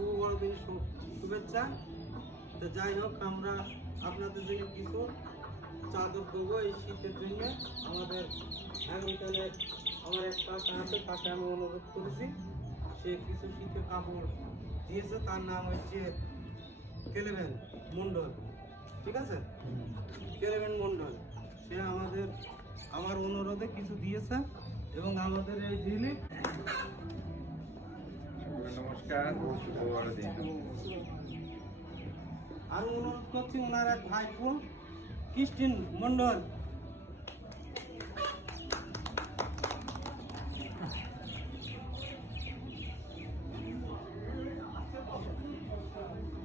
শুভ বড়দিন শুভেচ্ছা। তো যাই হোক, আমরা আপনাদের জন্য কিছু চাদর দেবো এই শীতের জন্য। আমাদের আগামীকালের আমার এক কাকা আছে, তাকে আমি অনুরোধ করেছি, সে কিছু শীতের কাপড় দিয়েছে। তার নাম হচ্ছে কেলেবেন মণ্ডল, ঠিক আছে? কেলেবেন মণ্ডল, সে আমার অনুরোধে কিছু দিয়েছে। এবং আমাদের এই দিলি নমস্কার, শুভ বড়দিন। আরো অনুরোধ করছি ওনার এক ভাইপো ক্রিস্টিন মণ্ডল,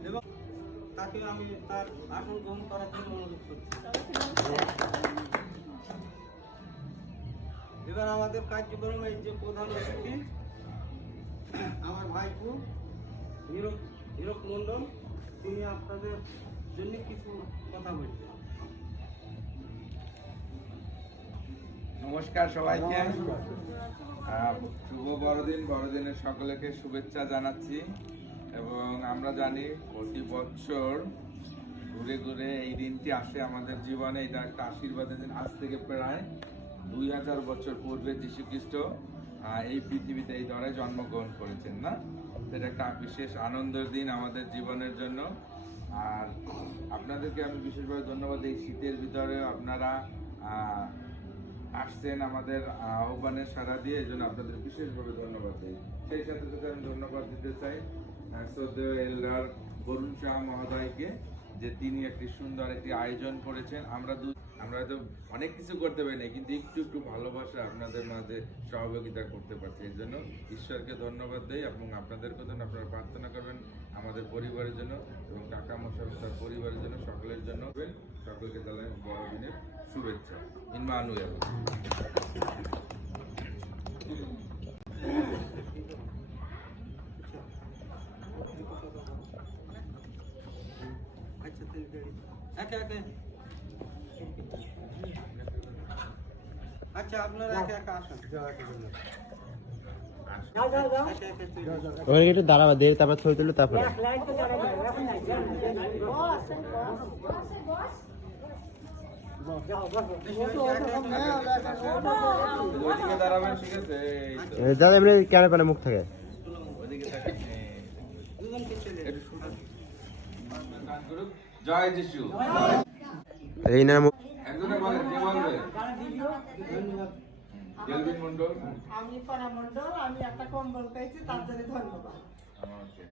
এবং তাকে আমি তার আসন গ্রহণ করার জন্য অনুরোধ করছি। এবার আমাদের কার্যক্রম এই যে প্রধান অতিথি আমার ভাইপো হীরক মণ্ডল, তিনি আপনাদের জন্য কিছু কথা বলবেন। নমস্কার সবাইকে, শুভ বড়দিন। বড়দিনের সকলকে শুভেচ্ছা জানাচ্ছি। এবং আমরা জানি প্রতি বছর ঘুরে ঘুরে এই দিনটি আসে আমাদের জীবনে। এটা একটা আশীর্বাদের দিন। আজ থেকে প্রায় 2000 বছর পূর্বে যীশু খ্রিস্ট এই পৃথিবীতে এই দরে জন্মগ্রহণ করেছেন, না? সেটা একটা বিশেষ আনন্দের দিন আমাদের জীবনের জন্য। আর আপনাদেরকে আমি বিশেষভাবে ধন্যবাদ। এই শীতের ভিতরে আপনারা আসছেন আমাদের আহ্বানের সাড়া দিয়ে, এই জন্য আপনাদের বিশেষভাবে ধন্যবাদ দিই। সেই সাথে সাথে আমি ধন্যবাদ দিতে চাই শ্রদ্ধেয় এল্ডার বরুণ শাহ মহোদয়কে, যে তিনি একটি সুন্দর একটি আয়োজন করেছেন। আমরা হয়তো অনেক কিছু করতে পারি না, কিন্তু একটু একটু ভালোবাসা আপনাদের মাঝে সহযোগিতা করতে পারছি। এই জন্য ঈশ্বরকে ধন্যবাদ দেই। এবং আপনাদেরকে জন্য আপনারা প্রার্থনা করবেন আমাদের পরিবারের জন্য এবং কাকা মশাই তার পরিবারের জন্য, সকলের জন্য। সকলকে জানাই বড়দিনের শুভেচ্ছা। ইম্মানুয়েল। আচ্ছা, আপনারা একে একে আসুন। ওখানে একটু দাঁড়াবা, দিয়ে তারপর ছবি তুলো, তারপরে ওইদিকে দাঁড়াবেন, ঠিক আছে? দাদা এমনি কেন পেলে মুখ থেকে ওইদিকে তাকান। জয় যিশু। এই না একজনে বলেন, কে বলবে? জেলবিন মন্ডল। আমি পরা মন্ডল, আমি একটা কম্বল পেয়েছি, তার জন্য ধন্যবাদ। ওকে।